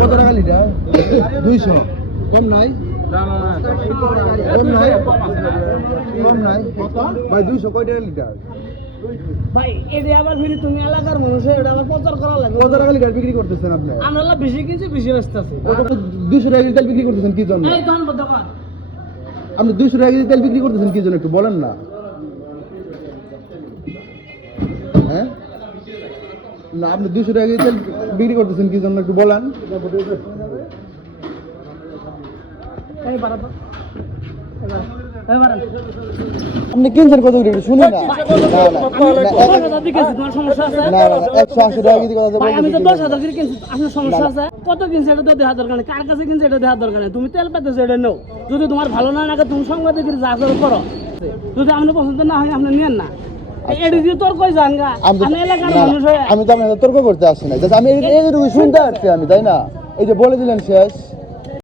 কত টাকা লিটার? 200 কম নাই? কম নাই? কম নাই? ভাই 200 কয় টাকা লিটার? ভাই এটা আবার ফিরে তুমি এলাকার মানুষ এটা আবার প্রচার করা লাগবে। কত টাকা লিটার বিক্রি করতেছেন আপনি? আমরা বেশি কিনছি বেশি বেচতেছি। 200 টাকা লিটার বিক্রি করতেছেন কি জন্য? এই দোকান দোকান আপনি 200 টাকা কেজি তেল বিক্রি করতেছেন কি জন্য একটু বলেন না? হ্যাঁ না, আপনি 200 টাকা কেজি তেল বিক্রি করতেছেন কি জন্য একটু বলেন? এই বাড়া তো এই বাড়া আপনি কিনছেন কত করে শুনি না? তোমার সমস্যা আছে? না 180 টাকা কেজি কথা ভাই আমি তো 10,000 করে কিনছি, আপনার সমস্যা আছে? কত কিনছে এটা তো দেওয়ার দরকার নেই, কার কাছে কিনছে এটা দেওয়ার দরকার নেই, তুমি তেল পেতেছো এটা নাও। যদি তোমার ভালো না লাগে তুমি সংবাদে করে যা করো, যদি আপনার পছন্দ না হয় আপনি নেন না। এটা দিয়ে তোর কই যান গা? আমি এলাকার মানুষ হয়ে আমি তো আপনার সাথে তর্ক করতে আসছি না, আমি এইটুকু শুনতে আসছি আমি, তাই না? এই যে বলে দিলেন শেষ।